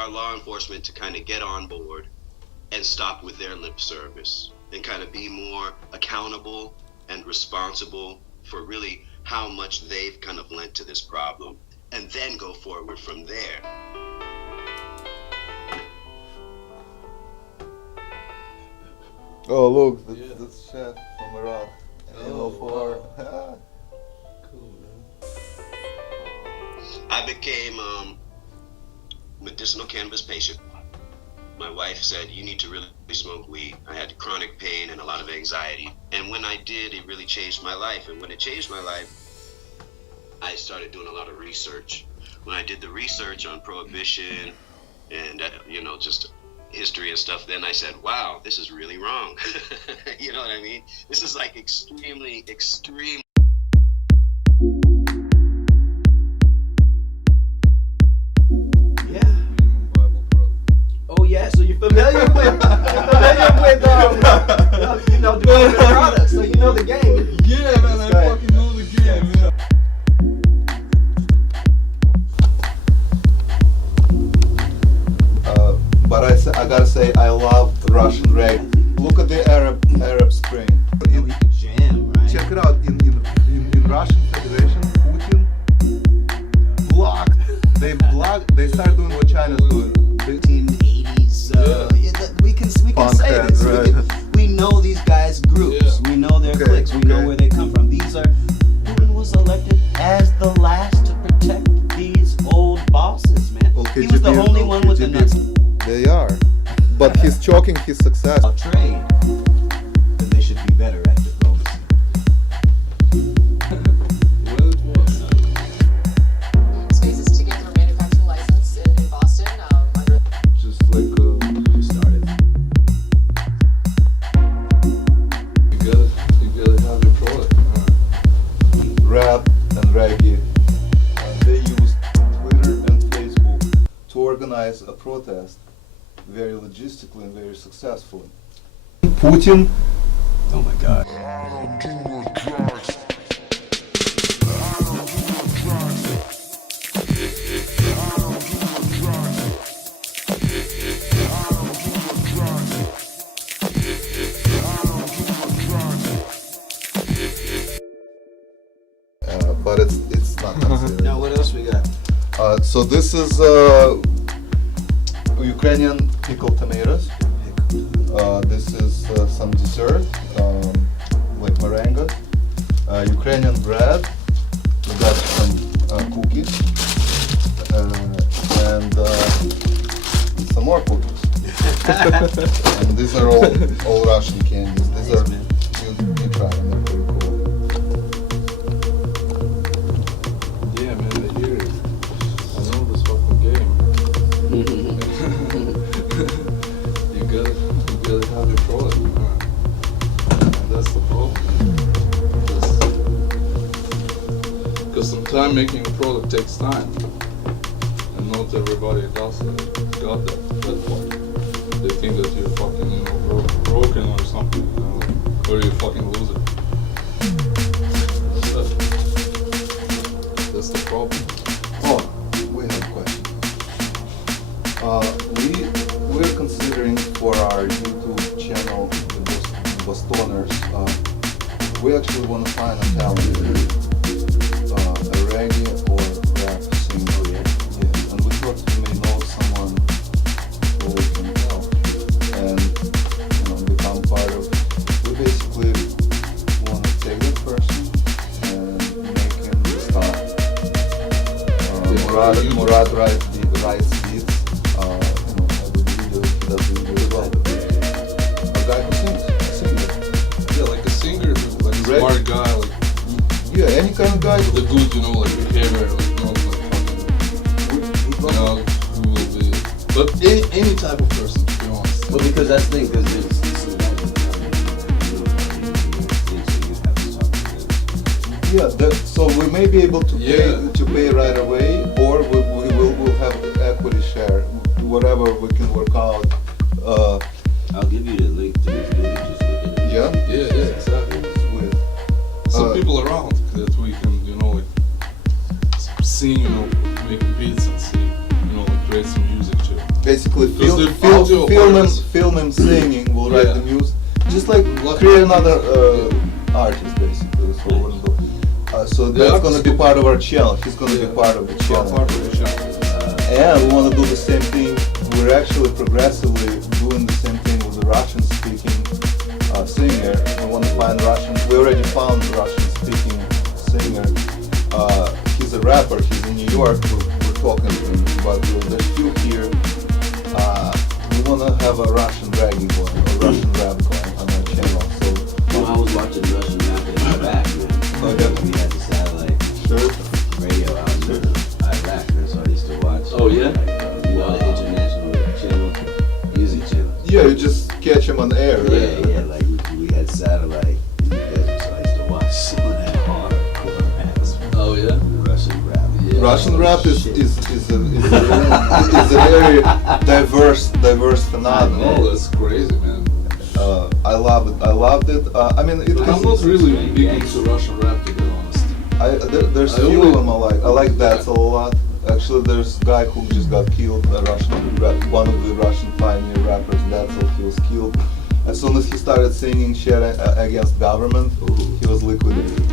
our law enforcement to kind of get on board and stop with their lip service and kind of be more accountable and responsible for really how much they've kind of lent to this problem, and then go forward from there. Oh look, that's chef from Iraq. Oh, Wow. Cool, man. I became medicinal cannabis patient. My wife said, you need to really smoke weed. I had chronic pain and a lot of anxiety. And when I did, it really changed my life. And when it changed my life, I started doing a lot of research. When I did the research on prohibition and, just history and stuff, then I said, wow, this is really wrong. You know what I mean? This is like extremely, extreme. Oh yeah, so you're familiar with developing products, so you know the game. Yeah, man, I fucking know the game. Yeah. But I gotta say, I love Russian reggae. Look at the Arab Spring. You could jam, right? Check it out. In Russian Federation, Putin blocked. They started doing what China's doing. 1980s. We can Punk say head, this. right. We know these guys' groups. We know their cliques. We know where they come from. Putin was elected as the last to protect these old bosses, man. Well, He was the only one with the nuts. They are. But he's choking his success. Of trade, then they should be better at diplomacy. Spaces to get their manufacturing license in Boston. Just like You started. You gotta have your product. rap and reggae. They used Twitter and Facebook to organize a protest very logistically and very successfully. Putin. Oh my God. But it's not considered. Now what else we got? So this is Ukrainian pickled tomatoes. This is some dessert, like meringue. Ukrainian bread. We got some cookies and some more cookies. And these are all Russian candies. These are you try them. They're pretty cool. Yeah, man, I hear it. I know this fucking game. You gotta have your product. And that's the problem. Because sometimes making a product takes time. And not everybody got that point. They think that you're fucking, broken or something, or you fucking lose it. That's the problem. Oh, we have a question. We're considering for our YouTube channel, the BoStoners, we actually want to find a talent, a reggae or rap singer. Yes, and we thought we may know someone who we can help and become part of. We basically want to take that person and make him the star. Murad writes beats. Every video he does the video as well. A guy who sings, a singer. Yeah, like a singer, like a smart guy, like Yeah, any kind of guy. with a good, like behavior, like not like fucking, who will be. But any type of person, to be honest. Well, because that's the thing, because it's Yeah, so we may be able to pay right away, or we'll have equity share, whatever we can work out. I'll give you the link to this video, just look at it. Yeah, exactly. With, Some people around that we can, like sing, make beats and sing, like create some music too. basically Because the audio artists- film him singing, will write Yeah. the music, just like Like- create another artist basically. That's what we're gonna do. So The that's artist gonna be will- part of our channel. He's gonna be Yeah. part of the channel. Part of the channel. And we want to do the same thing. We're actually progressively doing the same thing with the Russian-speaking singer. We want to find Russian. We already found a Russian-speaking singer. He's a rapper. He's in New York. We're talking to him, but there's few here. We want to have a Russian reggae going, or Russian rap going on our channel. So When I was watching Russian rap in Iraq, man, Oh, yeah. we had the satellite sure. radio out in Iraq, and so I used to watch. Oh, yeah? Like, you know, the international channels, music channels. Yeah, you just catch him on air, right? Yeah, yeah, like we had satellite in the desert, so I used to watch some of that hardcore ass Oh yeah. Russian rap. Yeah. Russian rap is Shit. a very diverse phenomenon. Oh, that's crazy, man. I love it. I loved it. I mean, I'm not really big into Russian rap, to be honest. there's I few only- of them I like. I like that a lot. Actually, there's a guy who just got killed. A Russian one of the Russian pioneer rappers. Datzel, he was killed. As soon as he started singing shit against government, he was liquidated.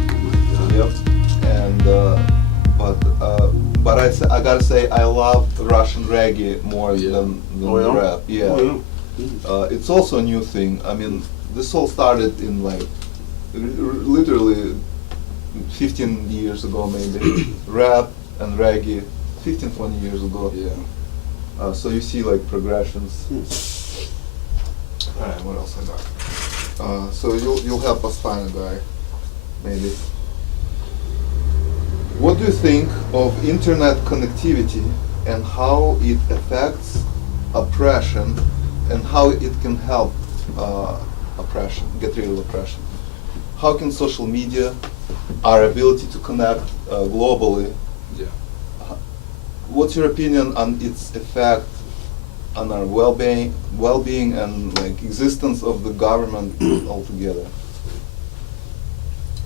Yep. And but I gotta say I love Russian reggae more Yeah. than Oh, yeah? rap. Yeah. Oh, yeah. It's also a new thing. I mean, this all started in like literally 15 years ago, maybe. Rap and reggae, 15, 20 years ago. Yeah. So you see like progressions. Alright, what else I got? So you'll help us find a guy, maybe. What do you think of internet connectivity and how it affects oppression and how it can help oppression, get rid of oppression? How can social media, our ability to connect globally, Yeah. what's your opinion on its effect on our well-being and like existence of the government altogether?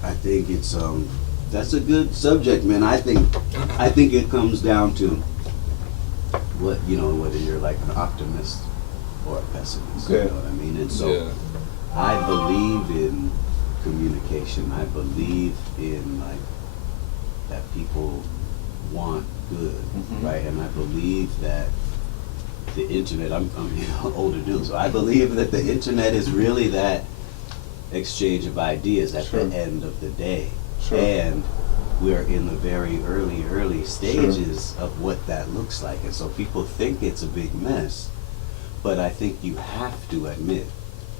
I think it's that's a good subject, man. I think it comes down to what, you know, whether you're like an optimist or a pessimist. Okay. You know what I mean? And so Yeah. I believe in communication. I believe in like that people want good, Mhm. right? And I believe that the internet. I'm you know, older dude, so I believe that the internet is really that exchange of ideas at Sure. the end of the day. Sure. And we're in the very early stages of what that looks like. And so people think it's a big mess, but I think you have to admit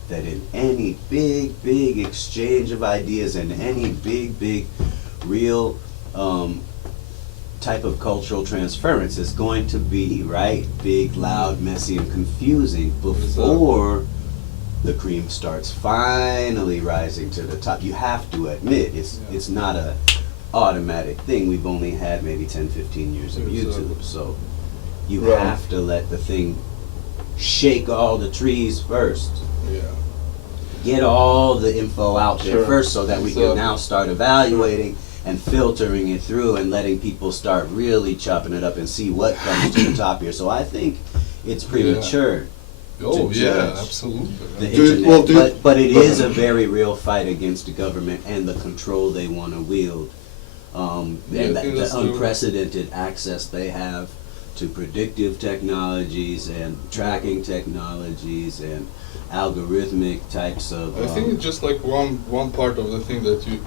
that in any big exchange of ideas and any big real type of cultural transference is going to be, right, big, loud, messy, and confusing before the cream starts finally rising to the top. You have to admit it's not a automatic thing. We've only had maybe 10-15 years of Exactly. YouTube, so you Right. have to let the thing shake all the trees first. Yeah. Get all the info out there Sure. first so that we can Exactly. now start evaluating and filtering it through and letting people start really chopping it up and see what comes to the top here. So I think it's premature. Oh to yeah, judge absolutely. The Do you- internet, well, do you- but it is a very real fight against the government and the control they want to wield, Yeah, I and think that's the the- unprecedented access they have to predictive technologies and tracking technologies and algorithmic types of. I think it's just like one part of the thing that you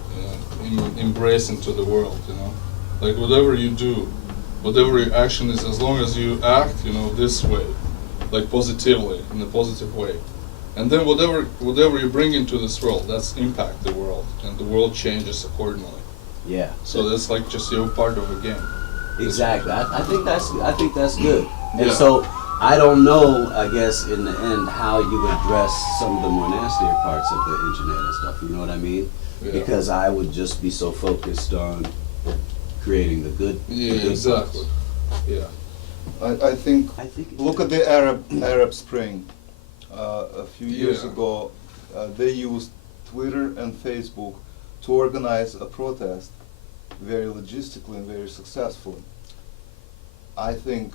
embrace into the world, you know, like whatever you do, whatever your action is, as long as you act, you know, this way, like positively, in a positive way, and then whatever you bring into this world, that's impact the world, and the world changes accordingly. Yeah. So that's like just your part of a game. Exactly. I think that's good. And Yeah. so I don't know, I guess, in the end, how you address some of the more nastier parts of the internet and stuff. You know what I mean? Yeah. Because I would just be so focused on creating the good. Yeah, the good exactly. parts. Yeah. I think I think. look at the Arab Spring. A few years Yeah. ago, they used Twitter and Facebook to organize a protest very logistically and very successfully. I think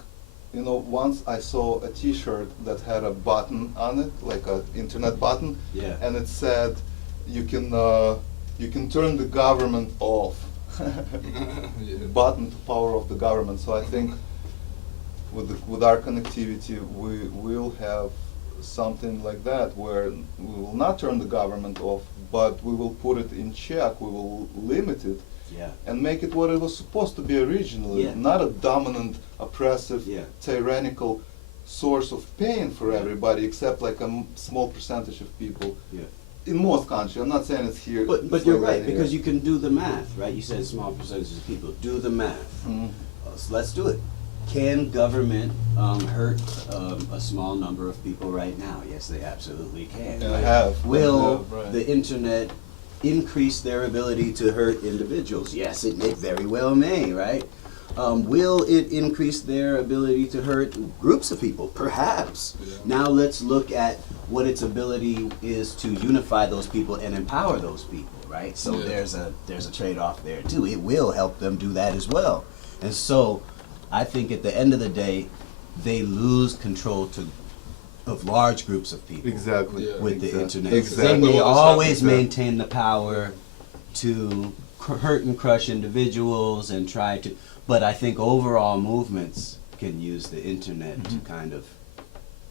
You know, once I saw a T-shirt that had a button on it, like an internet button, Yeah. and it said, "You can turn the government off." Yeah. Button to power off the government. So I think with our connectivity, we will have something like that where we will not turn the government off, but we will put it in check. We will limit it Yeah. and make it what it was supposed to be originally, Yeah. not a dominant, oppressive, Yeah. tyrannical source of pain for Yeah. everybody, except like a small percentage of people. Yeah. In most countries, I'm not saying it's here. But it's you're like right, that because here. you can do the math, right? You said small percentage of people. Do the math. Mhm. So let's do it. Can government hurt a small number of people right now? Yes, they absolutely can. And right? have. Will Have, right. the internet increase their ability to hurt individuals? Yes, it very well may, right? Will it increase their ability to hurt groups of people? Perhaps. Yeah. Now let's look at what its ability is to unify those people and empower those people, right? So Yeah. there's a trade-off there too. It will help them do that as well. And so I think at the end of the day, they lose control of large groups of people Exactly. Yeah. with the Exactly. internet. Exactly. They may what is always happening. maintain the power to hurt and crush individuals and try to, but I think overall movements can use the internet to kind of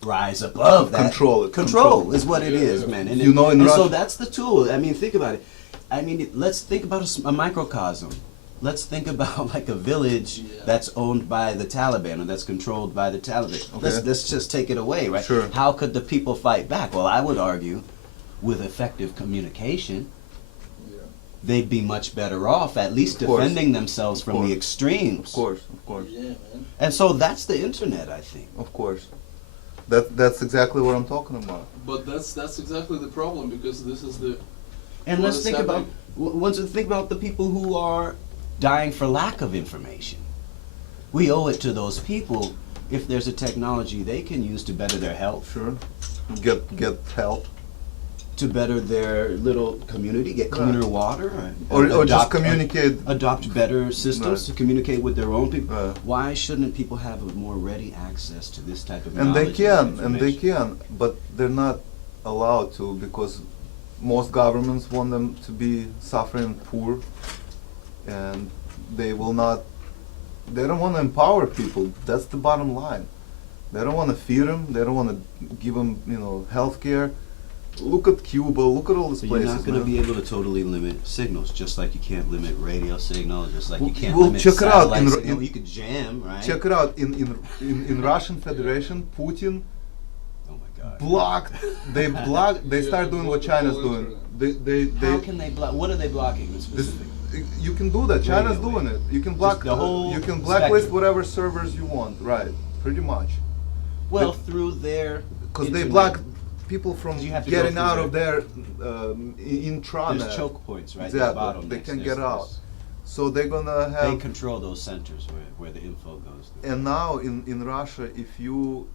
rise above that. Control it. Control is what it Yeah, is, yeah. man. You know, in and so Russia- that's the tool. I mean, think about it. I mean, let's think about a microcosm. Let's think about like a village Yeah. that's owned by the Taliban or that's controlled by the Taliban. Okay. Let's just take it away, right? Sure. How could the people fight back? Well, I would argue with effective communication, Yeah. they'd be much better off at least Of course. defending themselves Of from course. the extremes. Of course, of course, Yeah, man. And so that's the internet, I think. of course. That's exactly what I'm talking about. But that's exactly the problem, because this is the And What let's is think about happening? once we think about the people who are dying for lack of information. We owe it to those people if there's a technology they can use to better their health, Sure. Get help. to better their little community, get cleaner water, Or just adopt- communicate. adopt better systems Right. to communicate with their own people. Right. Why shouldn't people have a more ready access to this type of And they knowledge can, and they information? can, but they're not allowed to, because most governments want them to be suffering poor, and they will not. They don't want to empower people. That's the bottom line. They don't want to feed them. They don't want to give them, health care. Look at Cuba. Look at all these So you're places. not going to man. be able to totally limit signals, just like you can't limit radio signals, just like you can't Well, limit check it out. satellite In- signal. in- You could jam, right? Check it out. In Russian Federation, Putin Oh my God. blocked. They Yeah, start doing what blocked China's all doing. internet. How can they block? What are they blocking This, specifically? you can do that. China's Radio doing wave. it. You can block the whole You can blacklist spectrum. whatever servers you want. Right. Pretty much. Well, through their Because they internet. block people from You have to go getting through out of their There's intranet. choke points, right? Exactly. There's bottlenecks. They can There's- get out. there's- So they're gonna They have. control those centers where the info goes. And now in Russia, if you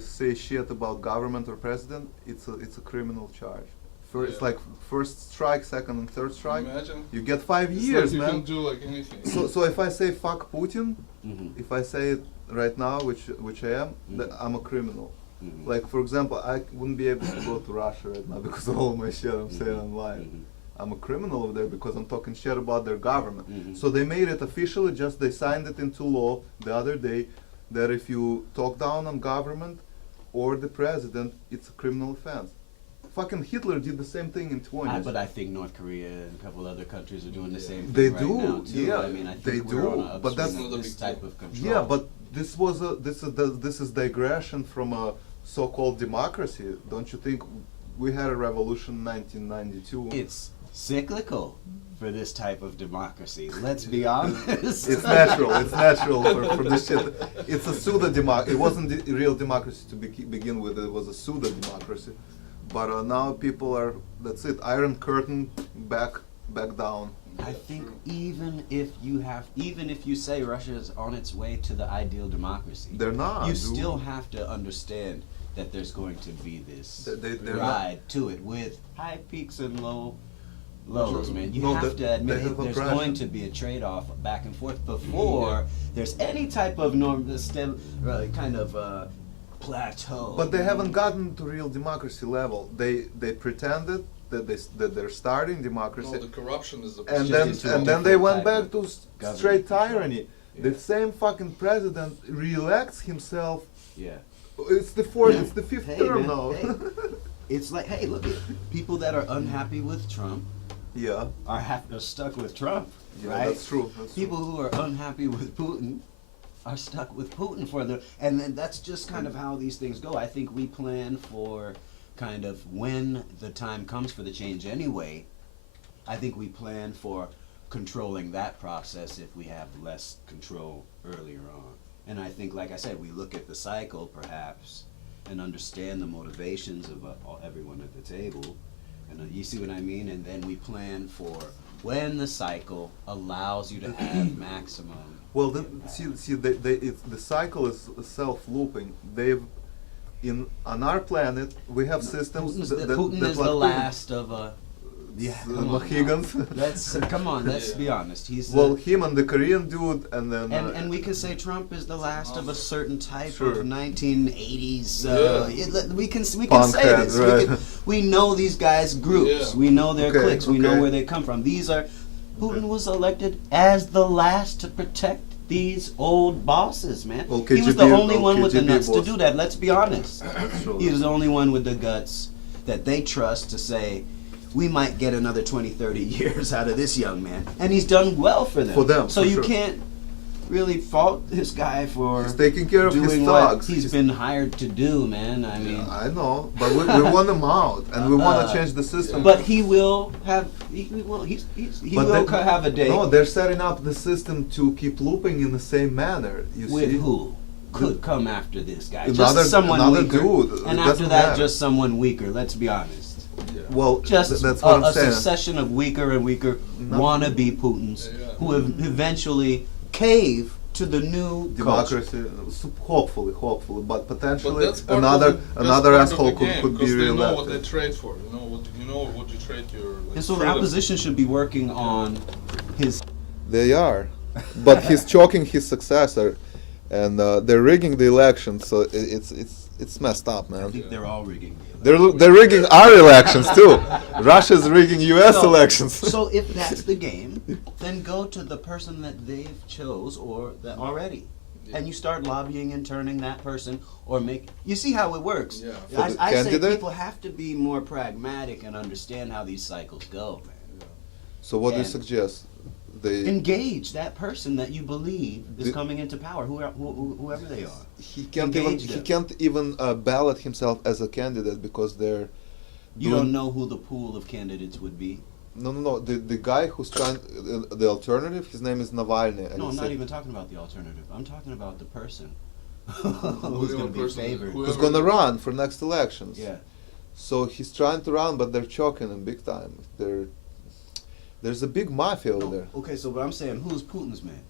say shit about government or president, it's a criminal charge. It's Yeah. like first strike, second and third strike. Imagine. You get 5 It's years, like you man. can do like anything. So if I say fuck Putin, Mhm. if I say it right now, which I am, then I'm a criminal. Mhm. Like for example, I wouldn't be able to go to Russia right now because of all my shit I'm saying online. Mhm. I'm a criminal over there because I'm talking shit about their government. Mhm. So they made it officially, just they signed it into law the other day, that if you talk down on government or the president, it's a criminal offense. Fucking Hitler did the same thing in 20s. But I think North Korea and a couple other countries are doing the same thing They right do, now too. yeah, I mean, I think they we're on do, a but that's upswing not of a this big type deal. of control. Yeah, but this is digression from a so-called democracy. Don't you think we had a revolution in 1992? It's cyclical for this type of democracy. Let's be honest. It's natural. It's natural for this shit. It's a pseudo democracy. It wasn't the real democracy to begin with. It was a pseudo democracy. But now people are. That's it. Iron Curtain back down. I think even if you say Russia is on its way to the ideal democracy, They're not. you dude. still have to understand that there's going to be this They're not. ride to it with high peaks and low lows, man. You No, have to admit they have there's oppression. going to be a trade-off back and forth before there's any type of kind of plateau. But they haven't gotten to real democracy level. They pretended that they're starting democracy, No, the corruption is the and Just then into a and then they different went type back of to government straight control. tyranny. The same fucking president re-elects himself. Yeah. It's the fourth, it's the fifth Hey, term man, now. hey. It's like, hey, look, people that are unhappy with Trump Yeah, are stuck with Trump, yeah, right? that's true. That's People who are unhappy with Putin are stuck with Putin for the, and then that's just kind of how these things go. I think we plan for kind of when the time comes for the change anyway. I think we plan for controlling that process if we have less control earlier on. And I think, like I said, we look at the cycle perhaps and understand the motivations of everyone at the table. And you see what I mean? And then we plan for when the cycle allows you to have maximum. Well, the cycle is self-looping. On our planet, we have systems Putin that is like the last of Mohegans. Come on, let's be honest. He's Well, him and the Korean dude, and then and we could say Trump is the last of a certain type Sure. of 1980s. We can Punk say head, this. right. We know these guys' groups. Yeah. We know their Okay, cliques. We know okay. where they come from. Putin was elected as the last to protect these old bosses, man. Well, He was the KGB only one with the KGB nuts to boss. do that. Let's be honest. Sure. He was the only one with the guts that they trust to say, we might get another 20, 30 years out of this young man. And he's done well for them. For them, So for you sure. can't really fault this guy for He's taking care of his doing what thugs. he's been hired to do, man. I mean, I know, but we want him out, and we want to change the system. but he will have, he will have a day No, they're setting up the system to keep looping in the same manner. You with see? who could come after this guy. Another- Just someone another weaker. dude. It And after doesn't that, matter. just someone weaker. Let's be honest. Well, Just that's what a I'm saying. succession of weaker and weaker No. wannabe Putins who have eventually cave to the new culture. Democracy, hopefully, but But potentially that's part another of the, another that's part asshole of the game, could be because they know what they re-elected. trade for. You know what you trade your. Like, And so the freedom. opposition should be working on his. They are, but he's choking his successor, and they're rigging the election. So it's messed up, I man. think they're all rigging. They're rigging our elections too. Russia's rigging U.S. So- elections. So if that's the game, then go to the person that they've chose or that already, and you start lobbying and turning that person or make. You see how it works. Yeah. For the I say candidate? people have to be more pragmatic and understand how these cycles go, man. So what do you And- suggest? They Engage that person that you believe is The- coming into power, whoever they are. he can't even ballot himself as a candidate because they're You doing- don't know who the pool of candidates would be. No. The guy who's trying the alternative, his name is Navalny. And No, I'm he not said- even talking about the alternative. I'm talking about the person who's Whatever going to be person- favored. whoever- who's gonna run for next elections. Yeah. So he's trying to run, but they're choking him big time. There's a big mafia over there. Okay, so but I'm saying, who's Putin's man?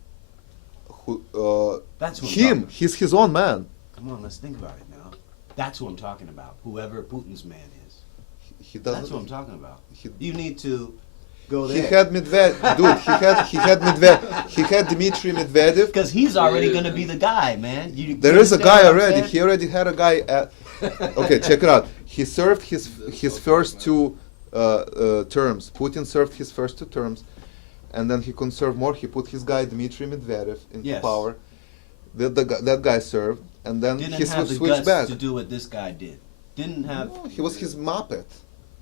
Who, That's who I'm him. talking He's his own man. Come on, let's think about it now. That's who I'm talking about. Whoever Putin's man is. He doesn't. That's what I'm talking about. He, You need to go he there. had Medvedev, dude. He had Dmitry Medvedev. Because he's already going to be the guy, man. There is a guy understand what I'm already. saying? He already had a guy at. Okay, check it out. He served his first two terms. Putin served his first 2 terms, and then he couldn't serve more. He put his guy Dmitry Medvedev into Yes. power. That guy served, and then Didn't he have the switched guts back. to do what this guy did. Didn't have. No, he was his Muppet.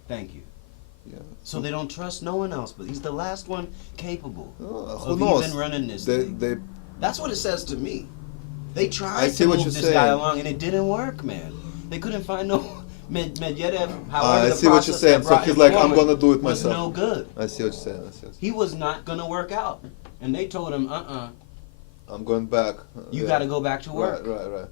Thank you. Yeah. So they don't trust no one else, but he's the last one capable Who of knows? even running this They, thing. they, That's what it says to me. They I tried see to what move you're this guy saying. along, and it didn't work, man. They couldn't find no Medvedev. I However, the see what you're process saying. that So brought he's him like, I'm forward gonna do it was myself. no good. I see what you're saying. He was not gonna work out, and they told him, I'm going back. you Yeah. got to go back to work. Right.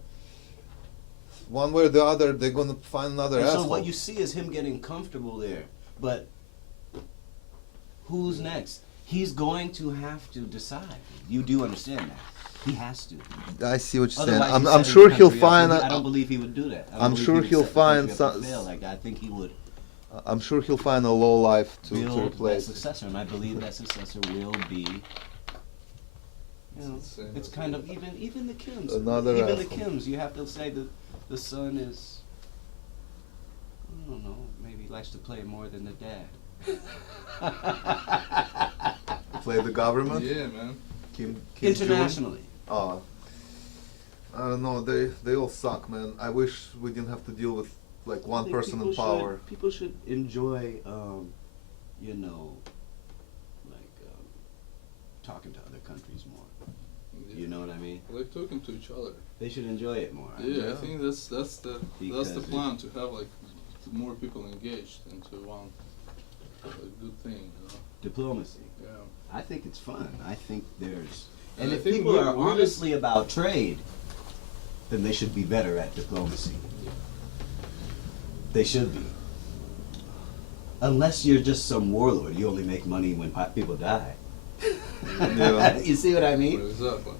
One way or the other, they're gonna find another And so asshole. what you see is him getting comfortable there, but who's next? He's going to have to decide. You do understand that. He has to. I see what you're Otherwise, saying. he's I'm setting sure the he'll country up. find. I don't believe he would do that. I don't I'm believe sure he would he'll set the country find up to some- fail like that. I think he would I'm sure he'll find a low life to build that replace. successor, and I believe that successor will be. You know, It's insane. it's kind of even the Kims. Another even the asshole. Kims, you have to say that the son is. I don't know. Maybe likes to play more than the dad. Play the government. Yeah, man. Kim Internationally. Jong. I don't know. They all suck, man. I wish we didn't have to deal with like I one think person in people power. People should enjoy, you know, like talking to other countries more. Yeah. You know what I mean? Like talking to each other. They should enjoy it more. Yeah, I Yeah. think that's the Because plan, to have like more people engaged into one good thing, you know. Diplomacy. Yeah. I think it's fun. I think there's, And and I if think people we- are we just- honestly about trade, then they should be better at diplomacy. They should be. Unless you're just some warlord, you only make money when people die. Yeah. You see what I mean? Exactly.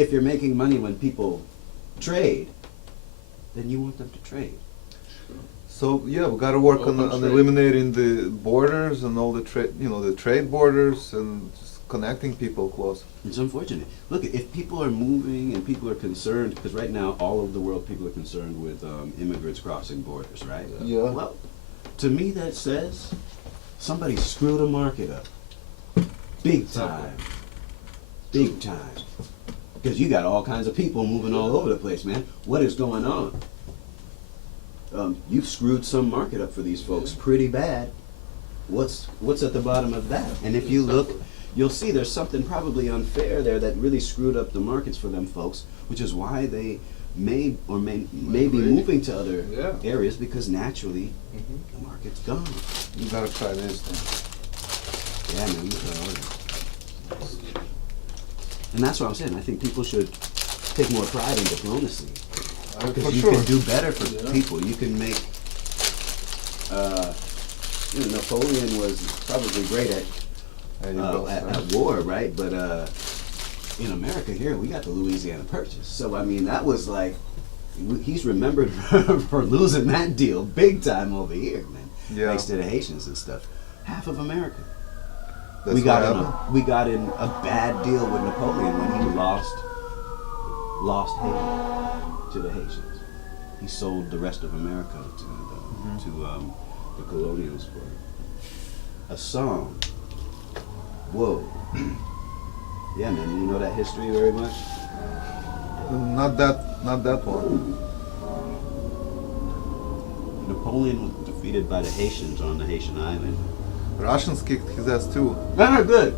If you're making money when people trade, then you want them to trade. So yeah, we gotta work on, Open on trade. eliminating the borders and all the trade, the trade borders and just connecting people close. It's unfortunate. Look, if people are moving and people are concerned, because right now all over the world people are concerned with immigrants crossing borders, right? Yeah. Well, to me that says somebody screwed a market up. Big time. Big time. Because you got all kinds of people moving all over the place, man. What is going on? You've screwed some market up for these folks pretty bad. What's at the bottom of that? And if you look, you'll see there's something probably unfair there that really screwed up the markets for them folks, which is why they may be moving to other Yeah. areas, because naturally Mhm. the market's gone. You gotta try this thing. Yeah, man. And that's what I'm saying. I think people should take more pride in diplomacy. For Because you sure. can do better for Yeah. people. You can make. Napoleon was probably great There you go, son. at war, right? But in America here, we got the Louisiana Purchase. So I mean, that was like, he's remembered for losing that deal big time over here, man. Yeah. Thanks to the Haitians and stuff. Half of America. That's we got what in happened? we got in a bad deal with Napoleon when he lost Haiti to the Haitians. He sold the rest of America to the colonials for a song. Whoa. Yeah, man. You know that history very much. Not that one. Napoleon was defeated by the Haitians on the Haitian island. Russians kicked his ass too. No, good.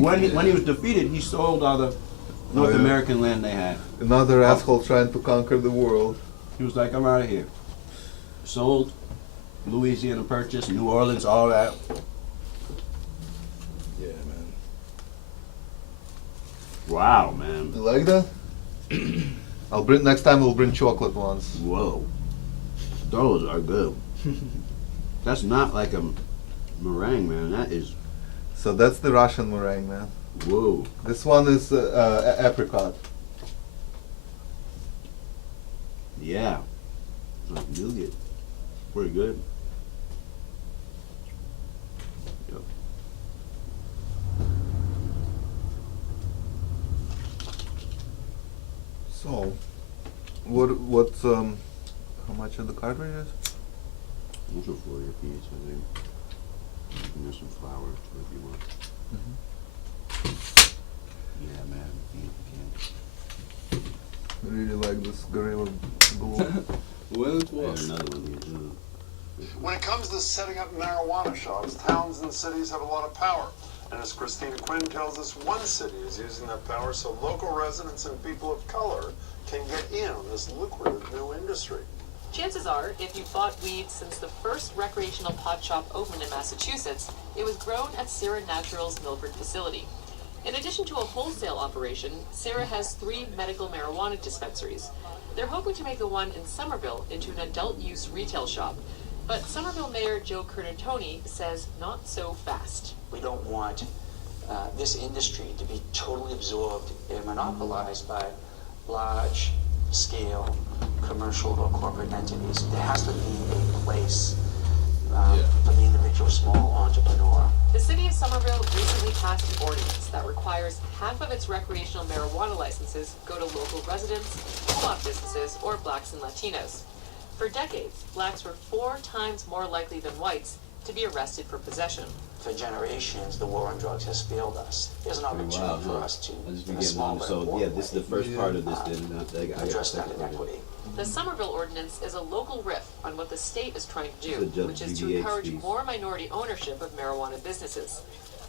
When he was defeated, he sold all the North yeah. American land they had. Another asshole trying to conquer the world. He was like, I'm out of here. Sold Louisiana Purchase, New Orleans, all that. Yeah, man. Wow, man. You like that? Next time we'll bring chocolate ones. Whoa. Those are good. That's not like a meringue, man. That is, So that's the Russian meringue, man. whoa. This one is apricot. Yeah. Like nougat. Pretty good. Yep. So, what's how much are the cartridges? Those are for your piece, I think. And there's some flowers too if you want. Yeah, man. You I really like this Gorilla Glue. When it can. I have was. another one here too. When it comes to setting up marijuana shops, towns and cities have a lot of power. And as Christina Quinn tells us, one city is using that power so local residents and people of color can get in on this lucrative new industry. Chances are, if you've bought weed since the first recreational pot shop opened in Massachusetts, it was grown at Sarah Natural's Milford facility. In addition to a wholesale operation, Sarah has 3 medical marijuana dispensaries. They're hoping to make the one in Somerville into an adult-use retail shop. But Somerville Mayor Joe Curtatone says not so fast. We don't want this industry to be totally absorbed and monopolized by large-scale commercial or corporate entities. There has to be a place for the individual small entrepreneur. The city of Somerville recently passed an ordinance that requires half of its recreational marijuana licenses go to local residents, co-op businesses, or blacks and Latinos. For decades, blacks were 4 times more likely than whites to be arrested for possession. For generations, the war on drugs has failed us. There's an opportunity for us to, I just be in a getting small on. but So important yeah, this is the way, first part of this. Then I address that inequity. The Somerville ordinance is a local riff on what the state is trying to So do, just which is to BDH encourage fees. more minority ownership of marijuana businesses.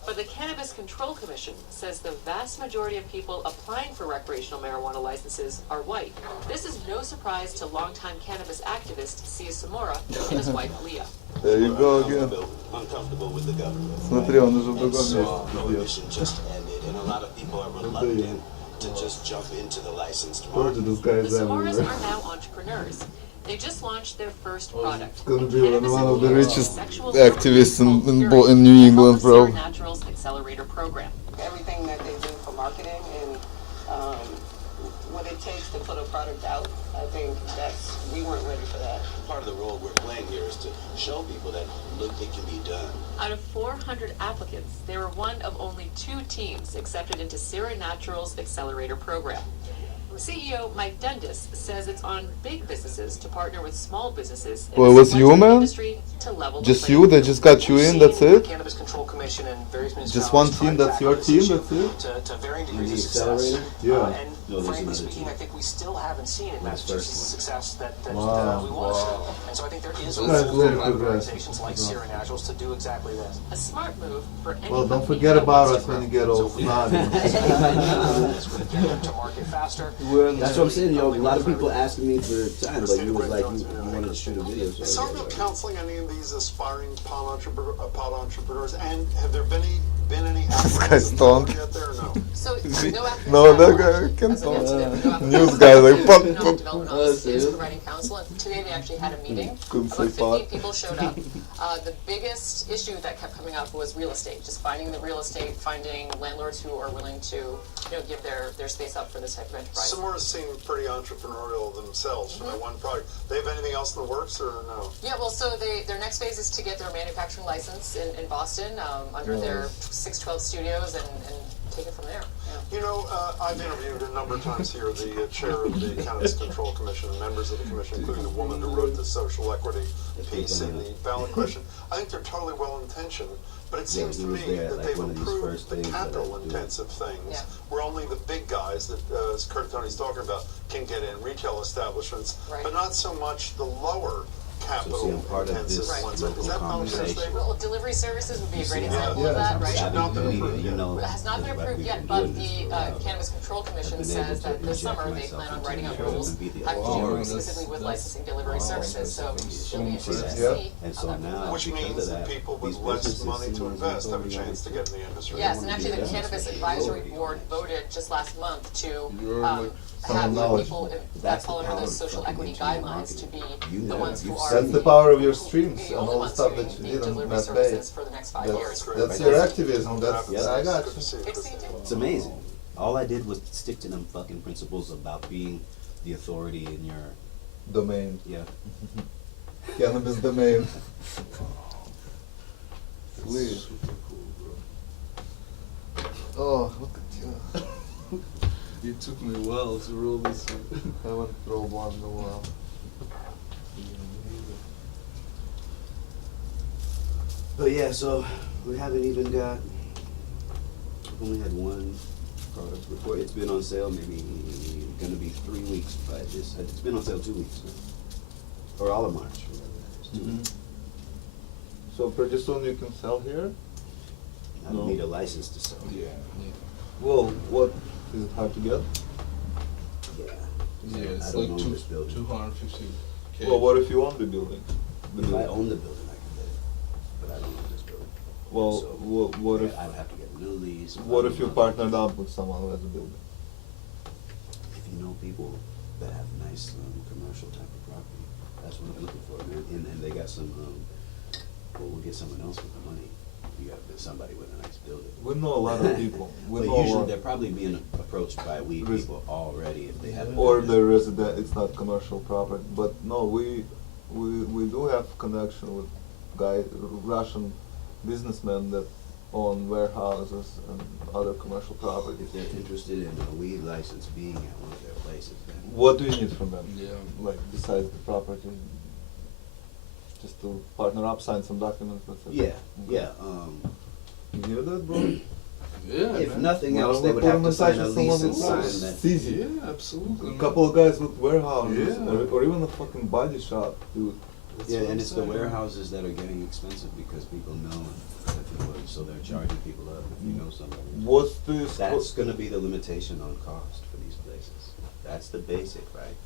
But the Cannabis Control Commission says the vast majority of people applying for recreational marijuana licenses are white. This is no surprise to longtime cannabis activist Sia Samora and his wife Leah. There you go again. Uncomfortable with the government. Смотри, он уже в And другом so месте сидит. prohibition just ended, and a lot of people are reluctant to just jump into the licensed market. This guy The is Samoras everywhere. are now entrepreneurs. They just launched their first product. gonna a be one cannabis of the infused richest sexual activists in- lubricant in called Bo- in New Purity, England, a Sierra bro. Naturals Accelerator Program. Everything that they do for marketing and what it takes to put a product out, I think we weren't ready for that. Part of the role we're playing here is to show people that, look, it can be done. Out of 400 applicants, they were one of only 2 teams accepted into Sierra Naturals Accelerator Program. CEO Mike Dundas says it's on big businesses to partner with small businesses in Well, the it was you, fledgling man? industry to level the Just playing you? They field. just got you in, that's it? Cannabis Control Commission and various Just one team, that's your team, that's it? To varying In degrees the of success. accelerator? Yeah. And No, there's frankly another speaking, team. I think we still haven't seen in That's Massachusetts first the success that Wow. we want. And so I think there is a That's role very for progressive. organizations like Sierra Naturals to do exactly this. A smart move for any Well, don't company forget that about wants us to when you grow. get old snotty. It's going to get them to market faster. That's what I'm saying. A lot of people asking me for time, but you was like you wanted to shoot a video. Is So Somerville counseling any of these aspiring pot entrepreneurs? And have there been any This guy's applicants stoned. yet there or no? So no applicants No, have that launched. guy can As of yet today, talk. no applicants News have guy, launched. like, The fuck. Economic Development Office is providing counsel, and today they actually had a meeting. Couldn't About say pot. 15 people showed up. The biggest issue that kept coming up was real estate, just finding the real estate, finding landlords who are willing to, give their space up for this type of enterprise. Someone seem pretty entrepreneurial themselves for that one product. They have anything else in the works or no? Yeah, well, so their next phase is to get their manufacturing license in Boston under their 612 studios and take it from there. Yeah. You know, I've interviewed a number of times here the chair of the Cannabis Control Commission and members of the commission, including the woman who wrote the social equity piece in the ballot question. I think they're totally well-intentioned, but it seems he to was me there at, that like, they've one of these improved first the things that I do. capital-intensive things, Yeah. where only the big guys that, as Kurt Tony's talking about, can get in, retail establishments, Right. but not so much the lower I'm part of capital-intensive this ones. local Is that Mount conversation. Well, delivery services would be a great Yeah. example Yeah. of that, right? Should not Savvy been media, approved you yet. know, It has not been like approved we've yet, been but doing this the for a while. Cannabis Control Commission I've been able says to that this inject summer they myself plan on into writing the out show rules and be the having to authority. do specifically with licensing delivery services. So it'll be interesting to Yeah. see And how so that now, plays out. Which because means of that that, people with these less businesses money to seem invest have a authority chance to on get in the industry. Yes, and actually the Yeah. Cannabis Advisory Board voted just last month to You're like have common knowledge. people that That's fall the under power those of social fucking equity internet guidelines to be marketing. You the know, ones who you've are That's the power of your streams the and only all the ones stuff who that you need did on delivery that services day. for the next 5 years. That's your activism. That's Yeah. I got Good to you. see you, It's Christine. It's amazing. All I did was stick to them fucking principles about being the authority in your, Domain. yeah. Cannabis domain. Sweet. super cool, bro. Oh, look at you. It took me a while to roll this. I haven't rolled one in a while. But yeah, so we haven't even got, we've only had one product before. It's been on sale maybe gonna be 3 weeks by this. It's been on sale 2 weeks now. Or all of March, whatever that is, 2 weeks. So pretty soon you can sell here? I don't need a license to sell. Yeah. Well, what is it hard to get? Yeah. Yeah, it's I don't like own this building. 250K. Well, what if you own the building? If I own the building, I can get it, but I don't own this building. Well, So, what if I would have to get a new lease. what if you partnered up with someone who has a building? If you know people that have nice commercial type of property, that's what I'm looking for, man. And they got some, well, we'll get someone else with the money. You got somebody with a nice building. We know a lot of people. We But know a usually lot. they're probably being approached by weed people already if they haven't. Or done the it. resident, it's not commercial property. But no, we do have connection with Russian businessmen that own warehouses and other commercial property. If they're interested in a weed license being at one of their places, then What do you need from them? Yeah. Like besides the property, just to partner up, sign some documents. That's it. yeah, Okay. yeah. You hear that, bro? Yeah, If man. nothing Well, else, they would put have them to in touch sign a with someone lease and who sign knows. that. It's easy. Yeah, absolutely. A man. couple of guys with warehouses, Yeah. or even a fucking body shop, dude. That's Yeah, what and I'm it's the saying. warehouses that are getting expensive because people know that people are, so they're charging people up if you know somebody. What's this? That's gonna be the limitation on cost for these places. That's the basic, right?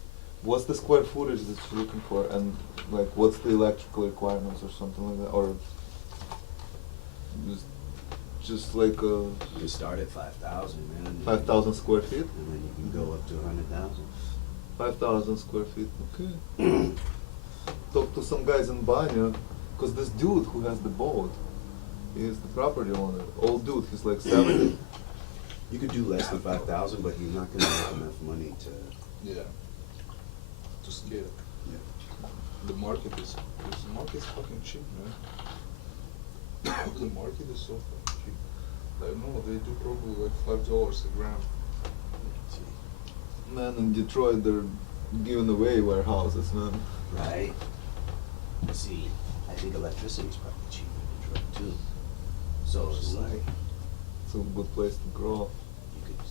What's the square footage that you're looking for, and like what's the electrical requirements or something like that, or just like You start at 5,000, man. 5,000 square feet? And then you can go up to 100,000. 5,000 square feet. Okay. Talk to some guys in Banya, cause this dude who has the boat, he is the property owner. Old dude, he's like 70. You could do less than 5,000, but you're not gonna make enough money to. Yeah. To scale. Yeah. The market is fucking cheap, man. The market is so fucking cheap. Like no, they do probably like $5 a gram. Man, in Detroit they're giving away warehouses, man. Right. See, I think electricity is probably cheap in Detroit too. So it's like It's a good place to grow.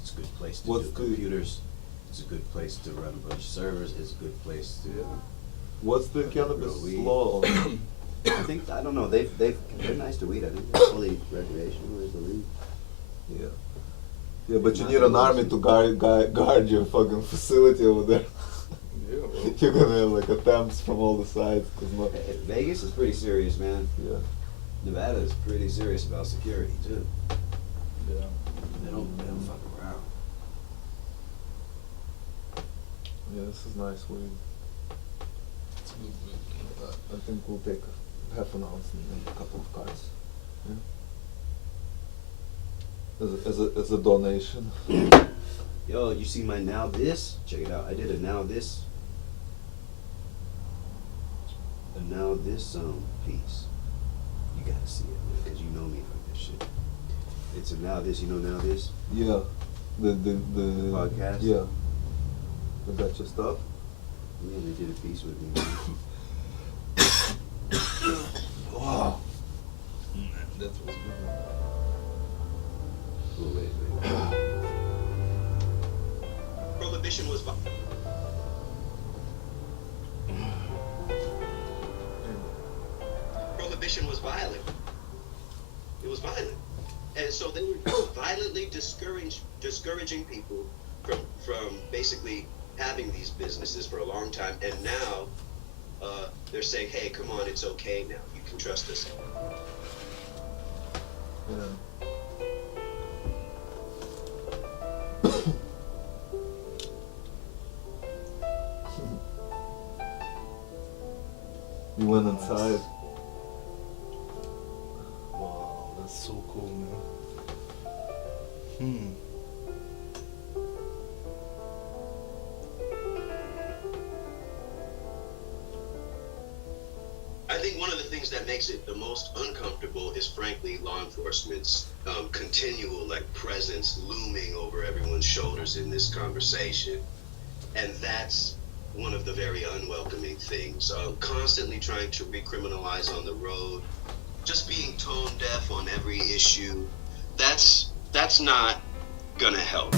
it's a good place to What's do the- computers. It's a good place to run a bunch of servers. It's a good place to. What's the cannabis Weed. law? I think I don't know. They're nice to weed. I think they're fully recreational, I believe. Yeah. Yeah, but you need an army to guard your fucking facility over there. Yeah, bro. You're gonna have like attempts from all the sides. Cause no, Vegas is pretty serious, man. yeah. Nevada is pretty serious about security too. Yeah. They don't fuck around. Yeah, this is nice weed. It's good, man. I think we'll take half an ounce and a couple of cards. Yeah. As a donation. Yo, you see my now this? Check it out. I did a now this. A now this piece. You gotta see it, man, because you know me from this shit. It's a now this. You know now this? Yeah. The podcast? Yeah. I got your stuff. Yeah, they did a piece with me. Man. Wow. That was good. Cool, wait. Prohibition was Prohibition was violent. It was violent, and so they were violently discouraging people from basically having these businesses for a long time, and now they're saying, "Hey, come on, it's okay now. You can trust us." Yeah. You went inside. Wow, that's so cool, man. I think one of the things that makes it the most uncomfortable is, frankly, law enforcement's continual presence looming over everyone's shoulders in this conversation, and that's one of the very unwelcoming things. Constantly trying to recriminalize on the road, just being tone deaf on every issue. That's not gonna help.